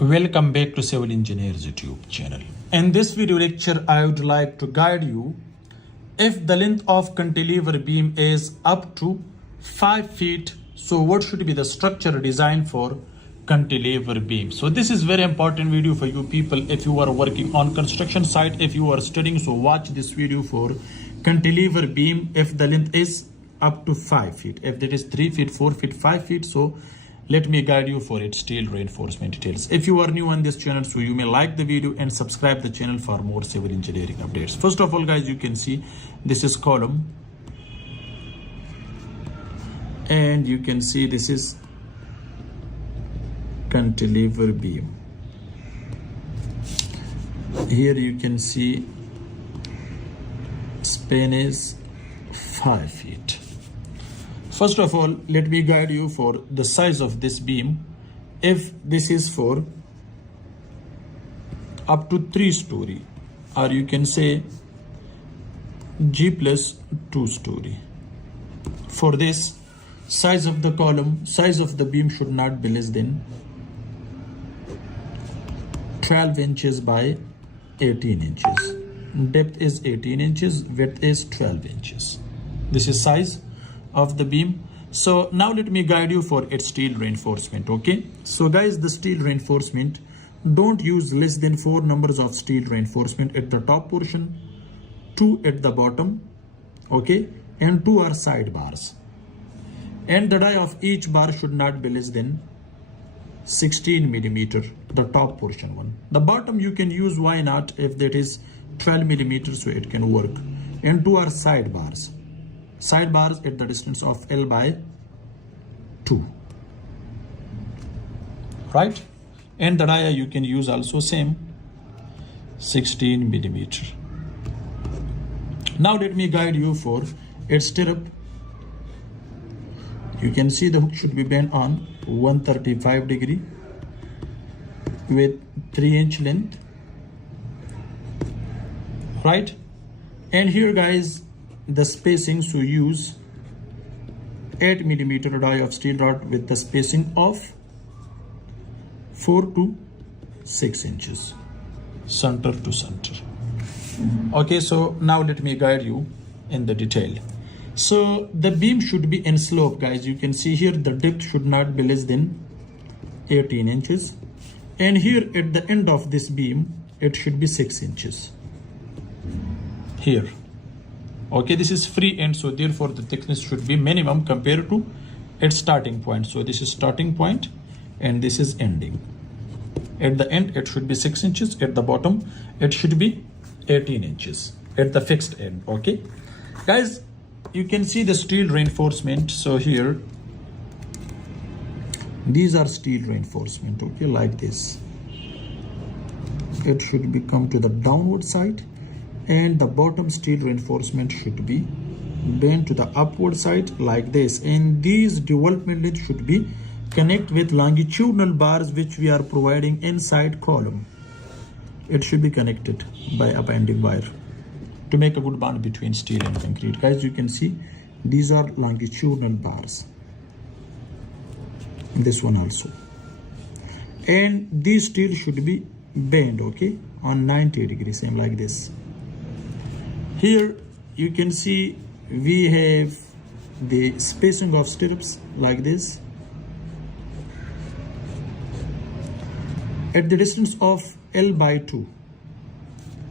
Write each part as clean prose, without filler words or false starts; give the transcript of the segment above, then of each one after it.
Welcome back to Civil Engineers YouTube channel. In this video lecture, I would like to guide you if the length of cantilever beam is up to 5 feet. So what should be the structure design for cantilever beam? So this is very important video for you people if you are working on construction site, if you are studying. So watch this video for cantilever beam if the length is up to 5 feet. If that is 3 feet, 4 feet, 5 feet. So let me guide you for its steel reinforcement details. If you are new on this channel, so you may like the video and subscribe the channel for more civil engineering updates. First of all, guys, you can see this is column, and you can see this is cantilever beam. Here you can see span is 5 feet. First of all, let me guide you for the size of this beam. If this is for up to 3 story, or you can say G plus 2 story. For this, size of the column, size of the beam should not be less than 12 inches by 18 inches. Depth is 18 inches, width is 12 inches. This is size of the beam. So now let me guide you for its steel reinforcement. Okay, so guys, the steel reinforcement, don't use less than 4 numbers of steel reinforcement at the top portion, 2 at the bottom, okay, and 2 are side bars, and the die of each bar should not be less than 16 millimeter, the top portion one. The bottom you can use, why not, if that is 12 millimeters, so it can work. And 2 are side bars at the distance of L by 2, right? And the dia you can use also same 16 millimeter. Now let me guide you for its stirrup. You can see the hook should be bent on 135 degree with 3-inch length, right? And here, guys, the spacing, so use 8 millimeter die of steel rod with the spacing of 4 to 6 inches, center to center. Okay, so now let me guide you in the detail. So the beam should be in slope, guys. You can see here the depth should not be less than 18 inches, and here at the end of this beam it should be 6 inches here. Okay, this is free end, so therefore the thickness should be minimum compared to its starting point. So this is starting point and this is ending. At the end it should be 6 inches, at the bottom it should be 18 inches at the fixed end. Okay guys, you can see the steel reinforcement. So here these are steel reinforcement, okay, like this. It should be come to the downward side, and the bottom steel reinforcement should be bent to the upward side like this, and these development length should be connect with longitudinal bars which we are providing inside column. It should be connected by appending wire to make a good bond between steel and concrete. Guys, you can see these are longitudinal bars, this one also, and these steel should be bent, okay, on 90 degrees, same like this. Here you can see we have the spacing of stirrups like this. At the distance of L by 2,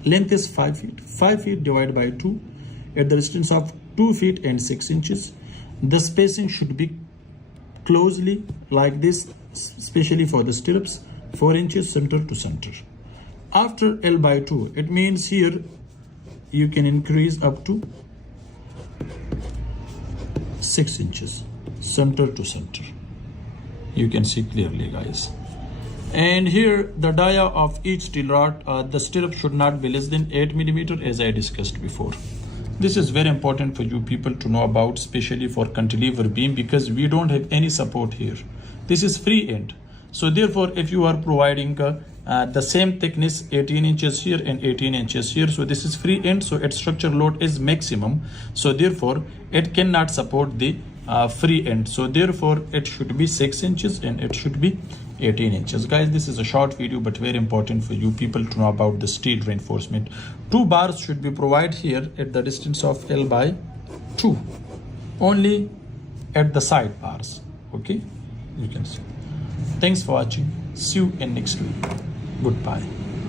length is 5 feet. 5 feet divided by 2, at the distance of 2 feet and 6 inches. The spacing should be closely like this, especially for the stirrups, 4 inches center to center. After L by 2, it means here you can increase up to 6 inches center to center. You can see clearly, guys. And here the dia of each steel rod, the stirrup should not be less than 8 millimeter, as I discussed before. This is very important for you people to know about, especially for cantilever beam, because we don't have any support here. This is free end. So therefore, if you are providing the same thickness, 18 inches here and 18 inches here, so this is free end, so its structure load is maximum, so therefore it cannot support the free end. So therefore it should be 6 inches and it should be 18 inches. Guys, this is a short video but very important for you people to know about the steel reinforcement. 2 bars should be provided here at the distance of L by 2, only at the side bars. Okay, you can see. Thanks for watching. See you in next week. Goodbye.